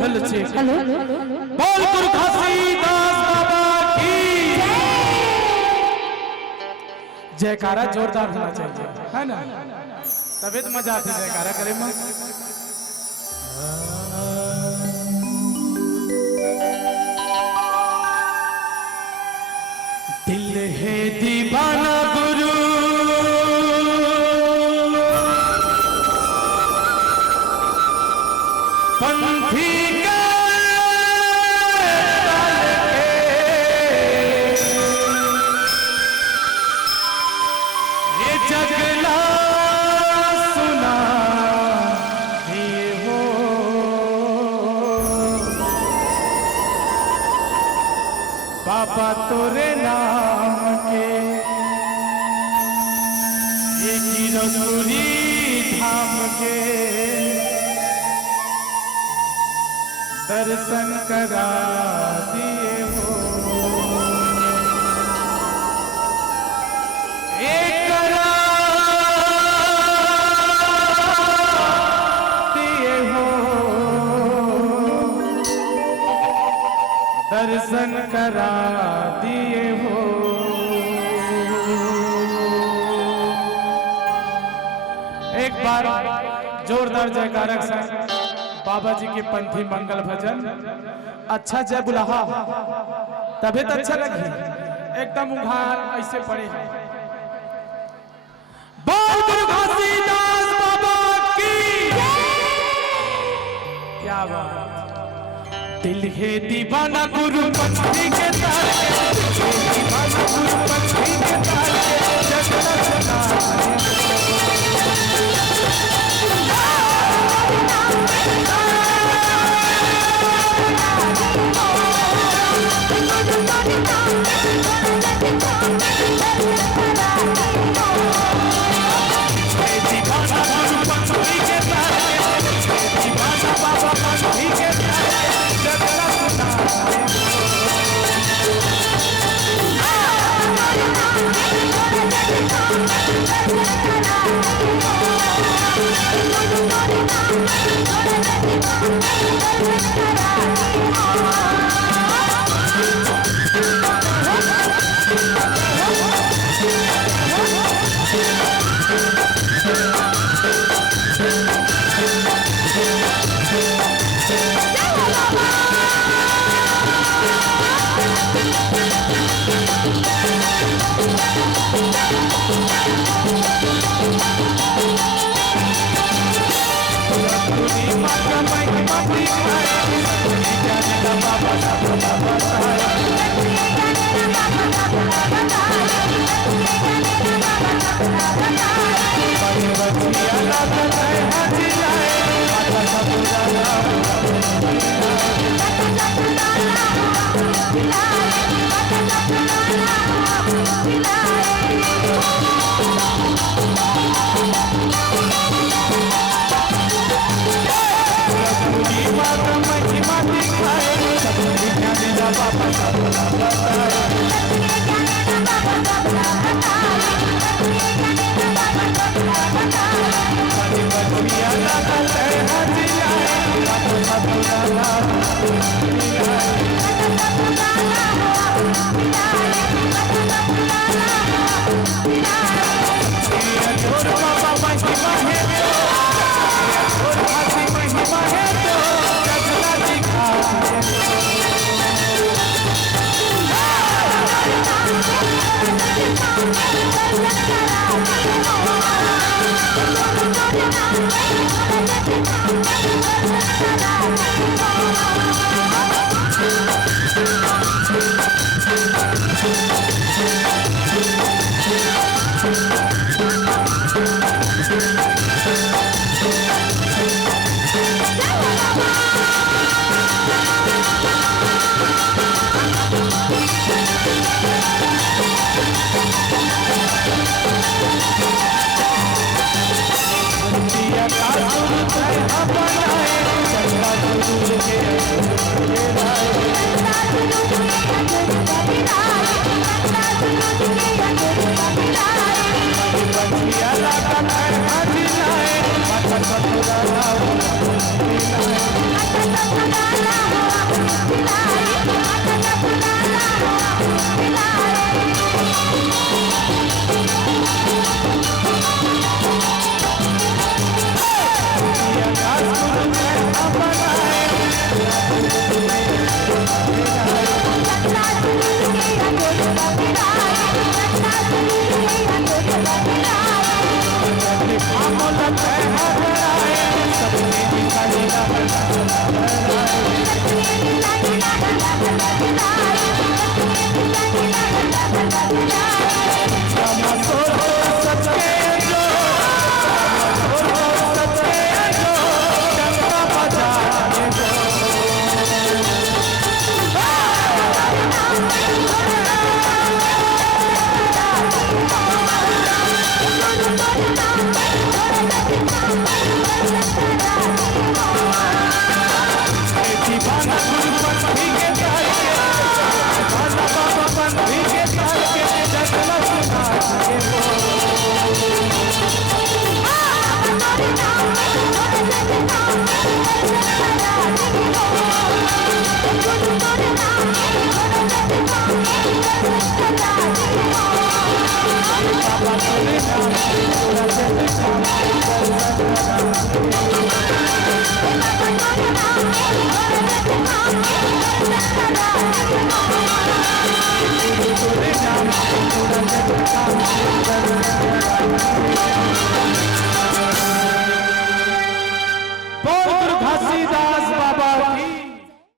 Hello check hello बोल गुरु घासीदास बाबा की जयकारा जोरदार होना चाहिए, है ना? तभी तो मजा आती है जयकारा करे में। दिल है दीवाना गुरु पंथी का ये जगला सुना ये हो बाबा तोरे नाम के ये गिरपुरी धाम के दर्शन करा दिए हो। एक करा दिए हो दर्शन करा दिए हो। एक बार जोरदार जयकारा से बाबा जी के पंथी मंगल भजन अच्छा जय बुलाहा तभी तो अच्छा लगी, एकदम उघार ऐसे पड़े हैं। बोल गुरु घासीदास बाबा की क्या बात। दिल है दीवाना गुरु पंथी के तार के, दीवाना गुरु पंथी के तार के जगना चला Thank you. दौलत है हराए सबके निकाले Thank you.